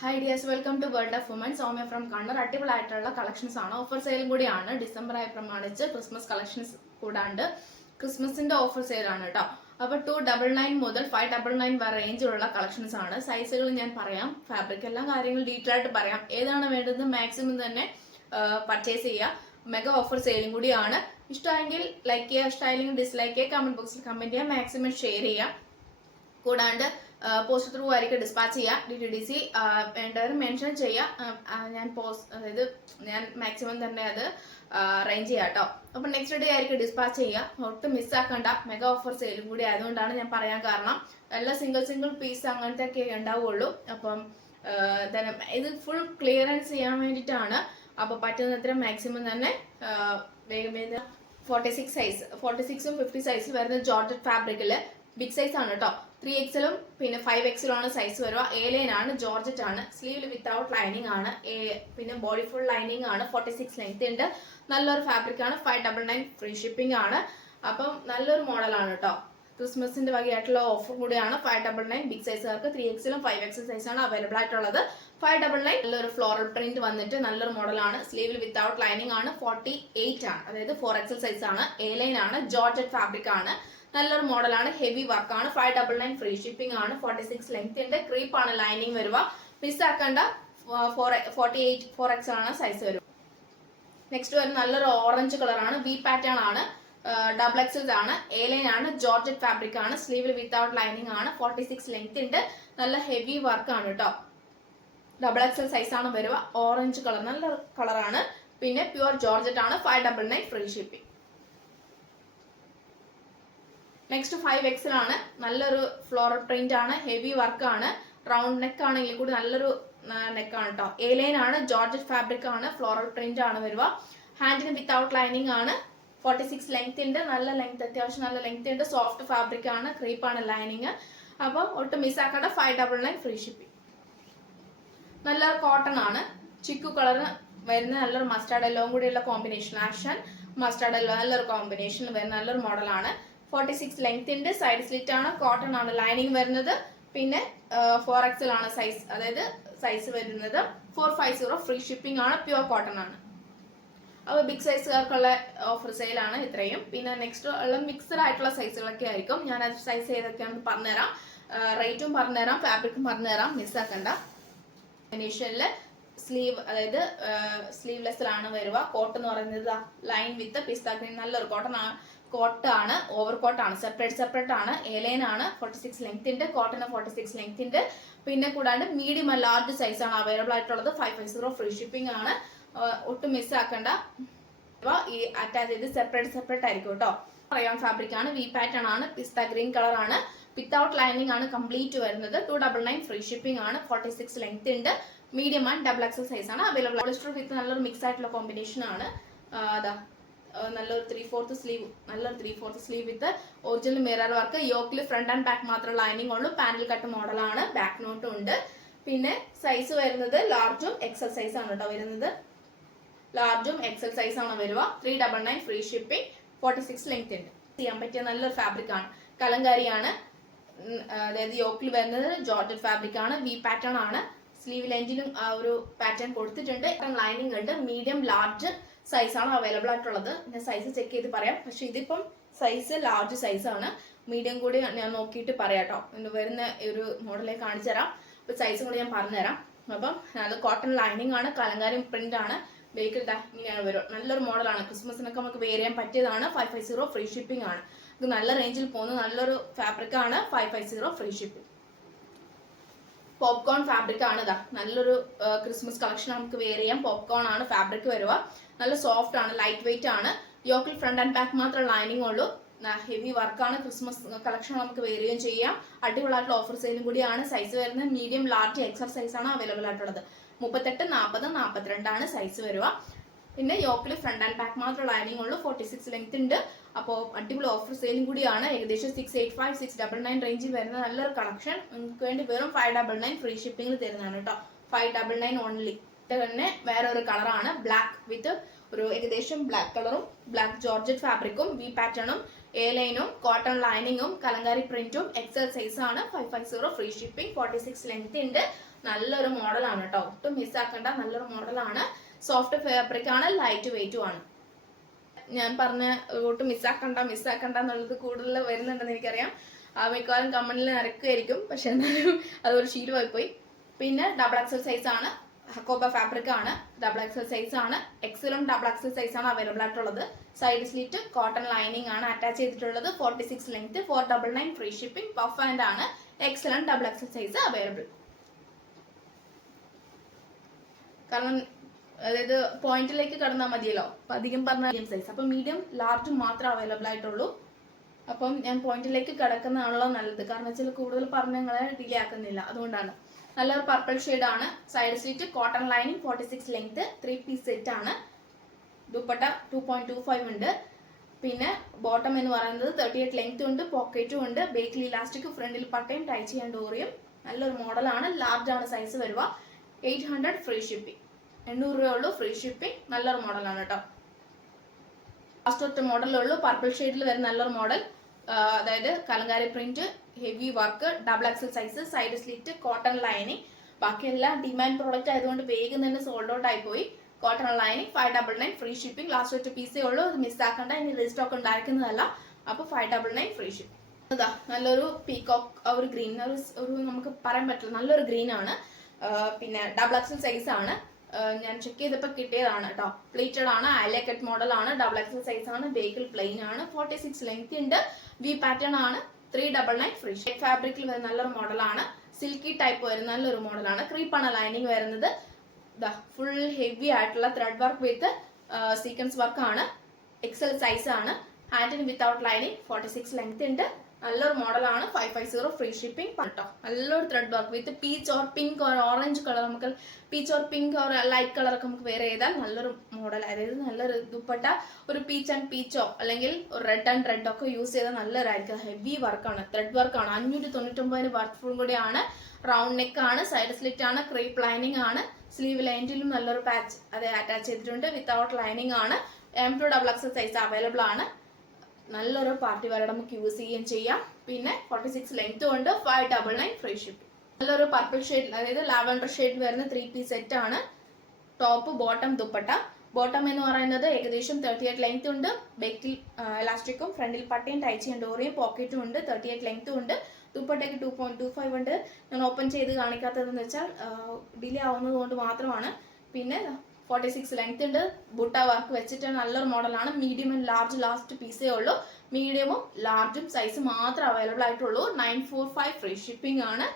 Hi dears, welcome to World of Women. Soumya from Kannur. അടിപൊളിയായിട്ടുള്ള collections ആണ്. Offer സെയിലും കൂടിയാണ്. December ആയി പ്രമാണിച്ച് ക്രിസ്മസ് കളക്ഷൻസ് കൂടാണ്ട് ക്രിസ്മസിന്റെ ഓഫർ സെയിലാണ് കേട്ടോ. അപ്പോൾ 299 മുതൽ 599 വരെ റേഞ്ചിലുള്ള കളക്ഷൻസ് ആണ്. സൈസുകൾ ഞാൻ പറയാം, ഫാബ്രിക് എല്ലാ കാര്യങ്ങളും ഡീറ്റെയിൽ ആയിട്ട് പറയാം. ഏതാണ് വേണ്ടത് മാക്സിമം തന്നെ പർച്ചേസ് ചെയ്യുക. മെഗാ ഓഫർ സെയിലും കൂടിയാണ്. ഇഷ്ടമെങ്കിൽ ലൈക്ക് ചെയ്യുക, ഇഷ്ടമായില്ലെങ്കിൽ ഡിസ്ലൈക്ക് ചെയ്യുക, കമന്റ് ബോക്സിൽ കമന്റ് ചെയ്യുക, മാക്സിമം ഷെയർ ചെയ്യുക. കൂടാണ്ട് പോസ്റ്റ് ത്രൂ ആയിരിക്കും ഡിസ്പാച്ച് ചെയ്യുക. DTDC വേണ്ടവർ മെൻഷൻ ചെയ്യുക. അതായത് ഞാൻ മാക്സിമം തന്നെ അത് അറേഞ്ച് ചെയ്യാം കേട്ടോ. അപ്പം നെക്സ്റ്റ് ഡേ ആയിരിക്കും ഡിസ്പാച്ച് ചെയ്യുക. ഒട്ടും മിസ്സാക്കണ്ട. മെഗാ ഓഫർ സെയിലും കൂടി ആയതുകൊണ്ടാണ് ഞാൻ പറയാൻ കാരണം. എല്ലാം സിംഗിൾ പീസ് അങ്ങനത്തെ ഒക്കെ ഉണ്ടാവുള്ളൂ. അപ്പം ഇത് ഫുൾ ക്ലിയറൻസ് ചെയ്യാൻ വേണ്ടിയിട്ടാണ്. അപ്പോൾ പറ്റുന്നത്ര മാക്സിമം തന്നെ വേഗം 46 സൈസ് 46ഉം 50 സൈസിൽ വരുന്ന ജോർജറ്റ് ഫാബ്രിക്കില് ബിഗ് സൈസ് ആണ് കേട്ടോ. 3XL പിന്നെ 5XL ആണ് സൈസ് വരുക. A-line ആണ്, ജോർജറ്റ് ആണ്, സ്ലീവ് വിത്തൗട്ട് ലൈനിങ് ആണ്, പിന്നെ ബോഡി ഫുൾ ലൈനിങ് ആണ്, 46 ലെങ്ത് ഉണ്ട്, നല്ലൊരു ഫാബ്രിക് ആണ്, 599 ഫ്രീ ഷിപ്പിംഗ് ആണ്. അപ്പം നല്ലൊരു മോഡലാണ് കേട്ടോ. ക്രിസ്മസിന്റെ വകയായിട്ടുള്ള ഓഫർ കൂടിയാണ്. 599 ബിഗ് സൈസുകാർക്ക് 3XL 5XL സൈസ് ആണ് അവൈലബിൾ ആയിട്ടുള്ളത്. 599 നല്ലൊരു ഫ്ലോറൽ പ്രിന്റ് വന്നിട്ട് നല്ലൊരു മോഡലാണ്. സ്ലീവിൽ വിത്തൗട്ട് ലൈനിങ് ആണ്, 48 ആണ്, അതായത് 4XL സൈസ് ആണ്, A-line ആണ്, ജോർജറ്റ് ഫാബ്രിക് ആണ്, നല്ലൊരു മോഡലാണ്, ഹെവി വർക്ക് ആണ്, 599 ഫ്രീ ഷിപ്പിംഗ് ആണ്, 46 ലെങ്ത് ഉണ്ട്, ക്രീപ്പ് ആണ് ലൈനിങ് വരുക. മിസ്സാക്കേണ്ട 4XL ആണ് സൈസ് വരും. നെക്സ്റ്റ് വരുന്ന നല്ലൊരു ഓറഞ്ച് കളറാണ്, വി പാറ്റേൺ ആണ്, XXL ആണ്, A-line ആണ്, ജോർജറ്റ് ഫാബ്രിക് ആണ്, സ്ലീവിൽ വിത്തൗട്ട് ലൈനിങ് ആണ്, 46 ലെങ്ത് ഉണ്ട്, നല്ല ഹെവി വർക്ക് ആണ് കേട്ടോ. XXL സൈസ് ആണ് വരുക. ഓറഞ്ച് കളർ നല്ല കളറാണ്, പിന്നെ പ്യുവർ ജോർജറ്റ് ആണ്, 599 ഫ്രീ ഷിപ്പിംഗ്. നെക്സ്റ്റ് 5XL ആണ്, നല്ലൊരു ഫ്ലോറൽ പ്രിന്റ് ആണ്, ഹെവി വർക്ക് ആണ്, റൗണ്ട് നെക്ക് ആണെങ്കിൽ കൂടി നല്ലൊരു നെക്കാണ് കേട്ടോ. A-line ആണ്, ജോർജറ്റ് ഫാബ്രിക് ആണ്, ഫ്ലോറൽ പ്രിന്റ് ആണ് വരുക. ഹാൻഡിന് വിത്തൗട്ട് ലൈനിങ് ആണ്, 46 ലെങ്ത് ഉണ്ട്, നല്ല ലെങ്ത്, അത്യാവശ്യം നല്ല ലെങ്ത് ഉണ്ട്, സോഫ്റ്റ് ഫാബ്രിക് ആണ്, ക്രീപ്പ് ആണ് ലൈനിങ്. അപ്പം ഒട്ടും മിസ്സാക്കേണ്ട, 599 ഫ്രീ ഷിപ്പിംഗ്. നല്ലൊരു കോട്ടൺ ആണ്, ചിക്കു കളർ വരുന്ന നല്ലൊരു മസ്റ്റാർഡ് എല്ലോയും കൂടിയുള്ള കോമ്പിനേഷൻ, ആഷൻ മസ്റ്റാർഡ് എല്ലോ നല്ലൊരു കോമ്പിനേഷനിൽ വരുന്ന നല്ലൊരു മോഡലാണ്. 46 ലെങ്ത് ഉണ്ട്, സൈഡ് സ്ലിറ്റ് ആണ്, കോട്ടൺ ആണ് ലൈനിങ് വരുന്നത്, പിന്നെ 4XL ആണ് സൈസ്, അതായത് സൈസ് വരുന്നത്. 450 ഫ്രീ ഷിപ്പിംഗ് ആണ്, പ്യുവർ കോട്ടൺ ആണ്. അപ്പോൾ ബിഗ് സൈസുകാർക്കുള്ള ഓഫർ സെയിലാണ് ഇത്രയും. പിന്നെ നെക്സ്റ്റ് ഉള്ള മിക്സഡ് ആയിട്ടുള്ള സൈസുകളൊക്കെ ആയിരിക്കും. ഞാൻ അത് സൈസ് ഏതൊക്കെയാണെന്ന് പറഞ്ഞുതരാം, റേറ്റും പറഞ്ഞുതരാം, ഫാബ്രിക്കും പറഞ്ഞുതരാം, മിസ്സാക്കണ്ട. കോമ്പിനേഷനില് സ്ലീവ്, അതായത് സ്ലീവ്ലെസ്സിലാണ് വരുക. കോട്ട് എന്ന് പറയുന്നത് ലൈൻ വിത്ത് പിസ്ത ഗ്രീൻ, നല്ലൊരു കോട്ടാണ്, ഓവർ കോട്ടാണ്, സെപ്പറേറ്റ് ആണ്, A-line ആണ്, 46 ലെങ്ത് ഉണ്ട്, കോട്ടന് 46 ലെങ്ത് ഉണ്ട്. പിന്നെ കൂടാണ്ട് മീഡിയം ലാർജ് സൈസ് ആണ് അവൈലബിൾ ആയിട്ടുള്ളത്. 550 ഫ്രീ ഷിപ്പിംഗ് ആണ്. ഒട്ടും മിസ്സാക്കണ്ട. ഈ അറ്റാച്ച് ചെയ്ത് സെപ്പറേറ്റ് ആയിരിക്കും കേട്ടോ. റയോൺ ഫാബ്രിക് ആണ്, വി പാറ്റേൺ ആണ്, പിസ്ത ഗ്രീൻ കളർ ആണ്, വിത്തൗട്ട് ലൈനിങ് ആണ് കംപ്ലീറ്റ് വരുന്നത്. 299 ഫ്രീ ഷിപ്പിംഗ് ആണ്, 46 ലെങ്ത് ഉണ്ട്, മീഡിയം ആൻഡ് XXL സൈസ് ആണ് അവൈലബിൾ. പോളിസ്റ്റർ വിത്ത് നല്ലൊരു മിക്സ് ആയിട്ടുള്ള കോമ്പിനേഷൻ ആണ്. നല്ലൊരു 3/4 സ്ലീവ്, നല്ലൊരു 3/4 sleeve with original mirror work. യോക്കിൽ ഫ്രണ്ട് ആൻഡ് ബാക്ക് മാത്രം ലൈനിങ് ഉള്ളൂ. പാനൽ കട്ട് മോഡലാണ്, ബാക്ക് നോട്ടും ഉണ്ട്. പിന്നെ സൈസ് വരുന്നത് ലാർജും XL സൈസ് ആണ് കേട്ടോ വരുന്നത്. ലാർജും XL സൈസ് ആണ് വരിക. 399 ഫ്രീ ഷിപ്പിംഗ്, 46 ലെങ്ത് ഉണ്ട്. ചെയ്യാൻ പറ്റിയ നല്ലൊരു ഫാബ്രിക് ആണ്, കലങ്കാരിയാണ്. അതായത് യോക്കിൽ വരുന്നത് ജോർജറ്റ് ഫാബ്രിക് ആണ്, വി പാറ്റേൺ ആണ്, സ്ലീവ് ലെഞ്ചിനും ആ ഒരു പാറ്റേൺ കൊടുത്തിട്ടുണ്ട്. ലൈനിങ് ഉണ്ട്, മീഡിയം ലാർജ് സൈസ് ആണ് അവൈലബിൾ ആയിട്ടുള്ളത്. ഞാൻ സൈസ് ചെക്ക് ചെയ്ത് പറയാം, പക്ഷെ ഇതിപ്പം സൈസ് ലാർജ് സൈസ് ആണ്. മീഡിയം കൂടി ഞാൻ നോക്കിയിട്ട് പറയാം കേട്ടോ. വരുന്ന ഒരു മോഡലിലേക്ക് കാണിച്ചു തരാം. അപ്പൊ സൈസും കൂടി ഞാൻ പറഞ്ഞുതരാം. അപ്പം അത് കോട്ടൺ ലൈനിങ് ആണ്, കലങ്കാരി പ്രിന്റ് ആണ്, ബേക്കിൽ ഇങ്ങനെയാണ് വരും. നല്ലൊരു മോഡലാണ്, ക്രിസ്മസിനൊക്കെ നമുക്ക് വെയർ ചെയ്യാൻ പറ്റിയതാണ്. 550 ഫ്രീ ഷിപ്പിംഗ് ആണ്. ഇത് നല്ല റേഞ്ചിൽ പോകുന്ന നല്ലൊരു ഫാബ്രിക് ആണ്. 550 ഫ്രീ ഷിപ്പിംഗ്. പോപ്കോൺ ഫാബ്രിക് ആണ്. ഇതാ നല്ലൊരു ക്രിസ്മസ് കളക്ഷൻ നമുക്ക് വെയർ ചെയ്യാം. പോപ്കോൺ ആണ് ഫാബ്രിക് വരുക. നല്ല സോഫ്റ്റ് ആണ്, ലൈറ്റ് വെയിറ്റ് ആണ്. യോക്കിൽ ഫ്രണ്ട് ആൻഡ് ബാക്ക് മാത്രം ലൈനിങ് ഉള്ളൂ. ഹെവി വർക്കാണ്. ക്രിസ്മസ് കളക്ഷൻ നമുക്ക് വെയർ ചെയ്യുകയും ചെയ്യാം. അടിപൊളിയായിട്ടുള്ള ഓഫർ സെയിലും കൂടിയാണ്. സൈസ് വരുന്നത് മീഡിയം ലാർജ് XL സൈസ് ആണ് അവൈലബിൾ ആയിട്ടുള്ളത്. 38, 40, 42 ആണ് സൈസ് വരിക. പിന്നെ യോക്കിൽ ഫ്രണ്ട് ആൻഡ് ബാക്ക് മാത്രം ലൈനിങ് ഉള്ളൂ. 46 ലെങ്ത് ഉണ്ട്. അപ്പോൾ അടിപൊളി ഓഫർ സെയിലും കൂടിയാണ്. ഏകദേശം 685, 699 റേഞ്ചിൽ വരുന്ന നല്ലൊരു കളക്ഷൻ നിങ്ങൾക്ക് വേണ്ടി വെറും 599 ഫ്രീ ഷിപ്പിംഗിൽ തരുന്നതാണ് കേട്ടോ. 599 ഓൺലി. തന്നെ വേറെ ഒരു കളറാണ്, ബ്ലാക്ക് വിത്ത് ഒരു ഏകദേശം ബ്ലാക്ക് കളറും ബ്ലാക്ക് ജോർജറ്റ് ഫാബ്രിക്കും, വി പാറ്റേണും, A-lineും, കോട്ടൺ ലൈനിങ്ങും, കലങ്കാരി പ്രിന്റും, XL സൈസ് ആണ്. 550 ഫ്രീ ഷിപ്പിംഗ്, 46 ലെങ്ത് ഉണ്ട്. നല്ലൊരു മോഡലാണ് കേട്ടോ, ഒട്ടും മിസ്സാക്കണ്ട. നല്ലൊരു മോഡലാണ്, സോഫ്റ്റ് ഫാബ്രിക് ആണ്, ലൈറ്റ് വെയിറ്റും ആണ്. ഞാൻ പറഞ്ഞ ഒട്ടും മിസ്സാക്കണ്ട എന്നുള്ളത് കൂടുതൽ വരുന്നുണ്ടെന്ന് എനിക്കറിയാം. മിക്കവാറും കമന്റിൽ നിരക്കുമായിരിക്കും, പക്ഷെ എന്നാലും അതൊരു ശീലമായി പോയി. പിന്നെ ഡബിൾ എക്സൽ സൈസ് ആണ്, ഹക്കോബ ഫാബ്രിക് ആണ്, ഡബിൾ എക്സൽ സൈസ് ആണ്. എക്സലും ഡബിൾ എക്സൽ സൈസ് ആണ് അവൈലബിൾ ആയിട്ടുള്ളത്. സൈഡ് സ്ലിറ്റ് കോട്ടൺ ലൈനിങ് ആണ് അറ്റാച്ച് ചെയ്തിട്ടുള്ളത്. 46 length, 499 free shipping. Puff and ആണ്. XL and double XL size available. കാരണം അതായത് പോയിന്റിലേക്ക് കടന്നാൽ മതിയല്ലോ, അപ്പൊ അധികം പറഞ്ഞ മീഡിയം സൈസ്. അപ്പൊ മീഡിയം ലാർജും മാത്രമേ അവൈലബിൾ ആയിട്ടുള്ളൂ. അപ്പം ഞാൻ പോയിന്റിലേക്ക് കിടക്കുന്നതാണല്ലോ നല്ലത്, കാരണം വെച്ചാൽ കൂടുതൽ പറഞ്ഞ് നിങ്ങളെ ഡിലേ ആക്കുന്നില്ല, അതുകൊണ്ടാണ്. നല്ലൊരു പർപ്പിൾ ഷെയ്ഡ് ആണ്. Side slit cotton lining, 46 length, 3 piece set ആണ്. ദുപ്പട്ട 2.25 ഉണ്ട്. പിന്നെ ബോട്ടം എന്ന് പറയുന്നത് 38 ലെങ്ത് ഉണ്ട്, പോക്കറ്റും ഉണ്ട്, ബേക്കിൽ ഇലാസ്റ്റിക്, ഫ്രണ്ടിൽ പട്ടയും, ടൈ ചെയ്യാൻ ഡോറിയും. നല്ലൊരു മോഡലാണ്, ലാർജ് ആണ് സൈസ് വരിക. 800 ഫ്രീ ഷിപ്പിംഗ്, 800 രൂപയുള്ളൂ ഫ്രീ ഷിപ്പിംഗ്. നല്ലൊരു മോഡലാണ് കേട്ടോ. ലാസ്റ്റ് ഒറ്റ മോഡലുള്ളൂ, പർപ്പിൾ ഷെയ്ഡിൽ വരുന്ന നല്ലൊരു മോഡൽ. അതായത് Kalamkari print, heavy work, double XL size, side slit, cotton lining. ബാക്കിയെല്ലാം ഡിമാൻഡ് പ്രോഡക്റ്റ് ആയതുകൊണ്ട് വേഗം തന്നെ സോൾഡ് ഔട്ട് ആയി പോയി. Cotton lining 599 free shipping. Last ഒറ്റ പീസേ ഉള്ളൂ, അത് മിസ്സാക്കണ്ട, ഇനി റീസ്റ്റോക്ക് ഉണ്ടായിരിക്കുന്നതല്ല. അപ്പൊ 599 ഫ്രീ ഷിപ്പിംഗ്. അതാ നല്ലൊരു പീകോക്ക്, ഒരു ഗ്രീൻ, ഒരു നമുക്ക് പറയാൻ പറ്റില്ല, നല്ലൊരു ഗ്രീൻ ആണ്. പിന്നെ ഡബിൾ എക്സൽ സൈസ് ആണ്. ഞാൻ ചെക്ക് ചെയ്തപ്പോൾ കിട്ടിയതാണ് കേട്ടോ. പ്ലീറ്റഡ് ആണ്, ആലിയ കട്ട് മോഡൽ ആണ്, ഡബിൾ എക്സൽ സൈസ് ആണ്, ബേക്കിൽ പ്ലെയിൻ ആണ്, 46 ലെങ്ത് ഉണ്ട്, വി പാറ്റേൺ ആണ്, 399 ഫ്രീ. ഫാബ്രിക്കിൽ വരുന്ന നല്ലൊരു മോഡലാണ്, സിൽക്കി ടൈപ്പ് വരുന്ന നല്ലൊരു മോഡലാണ്. ക്രീപ്പാണ് ലൈനിങ് വരുന്നത്. ഫുൾ ഹെവി ആയിട്ടുള്ള ത്രെഡ് വർക്ക് വിത്ത് സീക്വൻസ് വർക്ക് ആണ്. എക്സൽ സൈസ് ആണ്. ഹാൻഡിന് വിത്തൗട്ട് ലൈനിങ്, 46 ലെങ്ത് ഉണ്ട്. നല്ലൊരു മോഡലാണ്, 550 ഫ്രീ ഷിപ്പിംഗ് കേട്ടോ. നല്ലൊരു thread work with peach or pink or orange colour, നമുക്ക് peach or pink or light colour ഒക്കെ നമുക്ക് വേറെ ചെയ്താൽ നല്ലൊരു മോഡൽ. അതായത് നല്ലൊരു ദുപ്പട്ട ഒരു പീച്ച് ആൻഡ് പീച്ചോ അല്ലെങ്കിൽ റെഡ് ആൻഡ് റെഡ് ഒക്കെ യൂസ് ചെയ്താൽ നല്ലൊരായിരിക്കും. ഹെവി വർക്കാണ്, ത്രെഡ് വർക്കാണ്. 599 വർക്ക് ഫുൾ കൂടിയാണ്. റൗണ്ട് നെക്ക് ആണ്, സൈഡ് സ്ലിറ്റ് ആണ്, ക്രീപ്പ് ലൈനിങ് ആണ്. സ്ലീവ് ലൈനിലും നല്ലൊരു പാച്ച് അത് അറ്റാച്ച് ചെയ്തിട്ടുണ്ട്. വിത്തൗട്ട് ലൈനിങ് ആണ്. M2 double XL size available ആണ്. നല്ലൊരു പാർട്ടി വെയർ നമുക്ക് യൂസ് ചെയ്യുകയും ചെയ്യാം. പിന്നെ 46 ലെങ്ത് കൊണ്ട് 599 ഫ്രീ ഷിപ്പിംഗ്. നല്ലൊരു പർപ്പിൾ ഷെയ്ഡ്, അതായത് ലാവൻഡർ ഷെയ്ഡ് വരുന്ന 3 പീസ് സെറ്റ് ആണ്. Top, bottom, dupatta. ബോട്ടം എന്ന് പറയുന്നത് ഏകദേശം 38 ലെങ്ത് ഉണ്ട്, ബേക്കിൽ ഇലാസ്റ്റിക്കും, ഫ്രണ്ടിൽ പട്ടയും, ടൈ ചെയ്യാൻ ഡോറിയും, പോക്കറ്റും ഉണ്ട്, 38 ലെങ്ത് ഉണ്ട്. ദുപ്പട്ടയ്ക്ക് 2.25 ഉണ്ട്. ഞാൻ ഓപ്പൺ ചെയ്ത് കാണിക്കാത്തതെന്ന് വെച്ചാൽ ഡിലേ ആവുന്നത് കൊണ്ട് മാത്രമാണ്. പിന്നെ 46 ലെങ്ത് ഉണ്ട്, ബുട്ട വർക്ക് വെച്ചിട്ട് നല്ലൊരു മോഡലാണ്. മീഡിയം ആൻഡ് ലാർജ് ലാസ്റ്റ് പീസേ ഉള്ളൂ. മീഡിയമും ലാർജും സൈസ് മാത്രമേ അവൈലബിൾ ആയിട്ടുള്ളൂ. 945 ഫ്രീ ഷിപ്പിംഗ് ആണ്.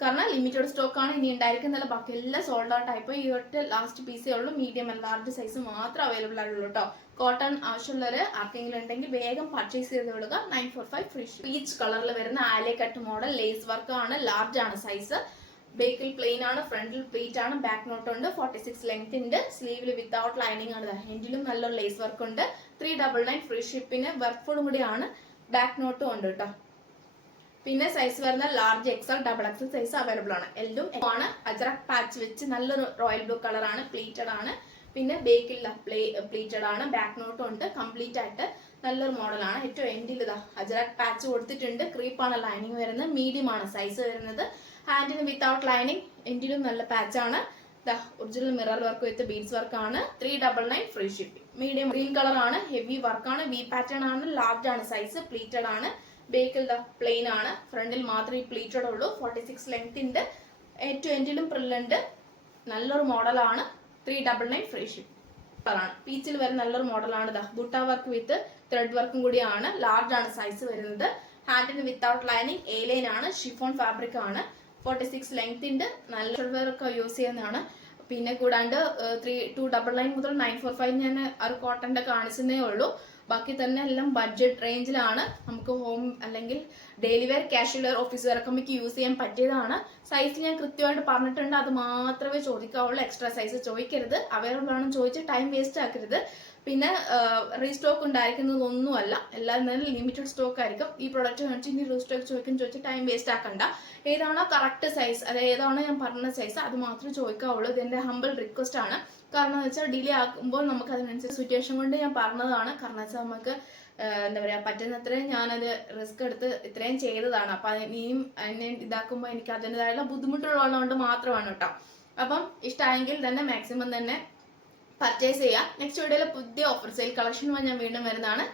കാരണം ലിമിറ്റഡ് സ്റ്റോക്ക് ആണ്, ഇനി ഉണ്ടായിരിക്കുന്നില്ല. ബാക്കി എല്ലാം സോൾഡ് ഔട്ട് ആയിപ്പോ ഈ ഒറ്റ ലാസ്റ്റ് പീസേ ഉള്ളൂ. മീഡിയം ആൻഡ് ലാർജ് സൈസ് മാത്രമേ അവൈലബിൾ ആയിട്ടുള്ളൂ കേട്ടോ. കോട്ടൺ ആവശ്യമുള്ളവർ ആർക്കെങ്കിലും ഉണ്ടെങ്കിൽ വേഗം പർച്ചേസ് ചെയ്ത് വിടുക. 945 ഫ്രീ. പീച്ച് കളറിൽ വരുന്ന Alia cut model, lace work ആണ്, ലാർജ് ആണ് സൈസ്. ബേക്കിൽ പ്ലെയിൻ ആണ്, ഫ്രണ്ടിൽ പ്ലീറ്റ് ആണ്, ബാക്ക് നോട്ട് ഉണ്ട്, 46 ലെങ്ത് ഉണ്ട്. സ്ലീവിൽ വിത്തൗട്ട് ലൈനിങ് ആണ്. ഹാൻഡിലും നല്ലൊരു ലേസ് വർക്ക് ഉണ്ട്. 399 ഫ്രീ ഷിപ്പിന്. വർക്ക് ഫുള്ളും കൂടിയാണ്, ബാക്ക് നോട്ടും ഉണ്ട് കേട്ടോ. പിന്നെ സൈസ് വരുന്ന large XL double XL size available ആണ്. എല്ലും ആണ്. അജറക് പാച്ച് വെച്ച് നല്ലൊരു റോയൽ ബ്ലൂ കളർ ആണ്, പ്ലീറ്റഡ് ആണ്. പിന്നെ ബേക്കിൽ പ്ലീറ്റഡ് ആണ്, ബാക്ക് നോട്ടും ഉണ്ട്. കംപ്ലീറ്റ് ആയിട്ട് നല്ലൊരു മോഡലാണ്. ഏറ്റവും എൻഡിൽ അജറക് പാച്ച് കൊടുത്തിട്ടുണ്ട്. ക്രീപ്പാണ് ലൈനിങ് വരുന്നത്. മീഡിയം ആണ് സൈസ് വരുന്നത്. ഹാൻഡിന് വിത്തൗട്ട് ലൈനിങ്, എൻഡിലും നല്ല പാച്ചാണ്. Original mirror work with beads work ആണ്. 399 free shipping. Medium green colour ആണ്, ഹെവി വർക്കാണ്, വി പാറ്റേൺ ആണ്, ലാർജ് ആണ് സൈസ്, പ്ലീറ്റഡ് ആണ്. ബേക്കിൽ പ്ലെയിൻ ആണ്, ഫ്രണ്ടിൽ മാത്രമേ പ്ലീറ്റഡ് ഉള്ളൂ. 46 ലെങ്ത് ഉണ്ട്. ഏറ്റവും എൻഡിലും പ്രില്ലുണ്ട്. നല്ലൊരു മോഡലാണ്. 399 ഫ്രീ ഷിപ്പിംഗ്. പീച്ചിൽ വരുന്ന നല്ലൊരു മോഡലാണ്. ബുട്ട വർക്ക് വിത്ത് ത്രെഡ് വർക്കും കൂടിയാണ്. ലാർജ് ആണ് സൈസ് വരുന്നത്. ഹാൻഡിന് വിത്തൗട്ട് ലൈനിങ്, എ ലൈൻ ആണ്, ഷിഫോൺ ഫാബ്രിക് ആണ്. 46 ലെങ്ത് ഉണ്ട്. നല്ല ഒക്കെ യൂസ് ചെയ്യുന്നതാണ്. പിന്നെ കൂടാണ്ട് 299 മുതൽ 945 ഞാൻ ഒരു കോട്ടന്റെ കാണിച്ചതേ ഉള്ളൂ. ബാക്കി തന്നെ എല്ലാം ബഡ്ജറ്റ് റേഞ്ചിലാണ്. നമുക്ക് ഹോം അല്ലെങ്കിൽ daily wear, casual wear, office wear ഒക്കെ നമുക്ക് യൂസ് ചെയ്യാൻ പറ്റിയതാണ്. സൈസ് ഞാൻ കൃത്യമായിട്ട് പറഞ്ഞിട്ടുണ്ട്, അത് മാത്രമേ ചോദിക്കാവുള്ളൂ. എക്സ്ട്രാ സൈസ് ചോദിക്കരുത്. അവൈലബിൾ ആണെന്ന് ചോദിച്ച് ടൈം വേസ്റ്റ് ആക്കരുത്. പിന്നെ റീസ്റ്റോക്ക് ഉണ്ടായിരിക്കുന്നതൊന്നുമല്ല, എല്ലാം തന്നെ ലിമിറ്റഡ് സ്റ്റോക്ക് ആയിരിക്കും. ഈ പ്രൊഡക്റ്റ് കാണിച്ച് ഇനി റീസ്റ്റോക്ക് ചോദിച്ച് ടൈം വേസ്റ്റ് ആക്കണ്ട. ഏതാണോ കറക്റ്റ് സൈസ്, അത് ഏതാണോ ഞാൻ പറഞ്ഞ സൈസ്, അത് മാത്രമേ ചോദിക്കാവുള്ളൂ. ഇതെന്റെ ഹംബിൾ റിക്വസ്റ്റ് ആണ്. കാരണം എന്ന് വെച്ചാൽ ഡിലേ ആക്കുമ്പോൾ നമുക്ക് അതിനനുസരിച്ച് സിറ്റുവേഷൻ കൊണ്ട് ഞാൻ പറഞ്ഞതാണ്. കാരണം വെച്ചാൽ നമുക്ക് എന്താ പറയുക, പറ്റുന്നത്രയും ഞാനത് റിസ്ക് എടുത്ത് ഇത്രയും ചെയ്തതാണ്. അപ്പം ഇനിയും എന്നെ ഇതാക്കുമ്പോൾ എനിക്ക് അതിൻ്റെതായുള്ള ബുദ്ധിമുട്ടുള്ളതുകൊണ്ട് മാത്രമാണ് കേട്ടോ. അപ്പം ഇഷ്ടമായെങ്കിൽ തന്നെ മാക്സിമം തന്നെ പർച്ചേസ് ചെയ്യുക. നെക്സ്റ്റ് വീഡിയോയിൽ പുതിയ ഓഫർ സെയിൽ കളക്ഷനുമായി ഞാൻ വീണ്ടും വരുന്നതാണ്.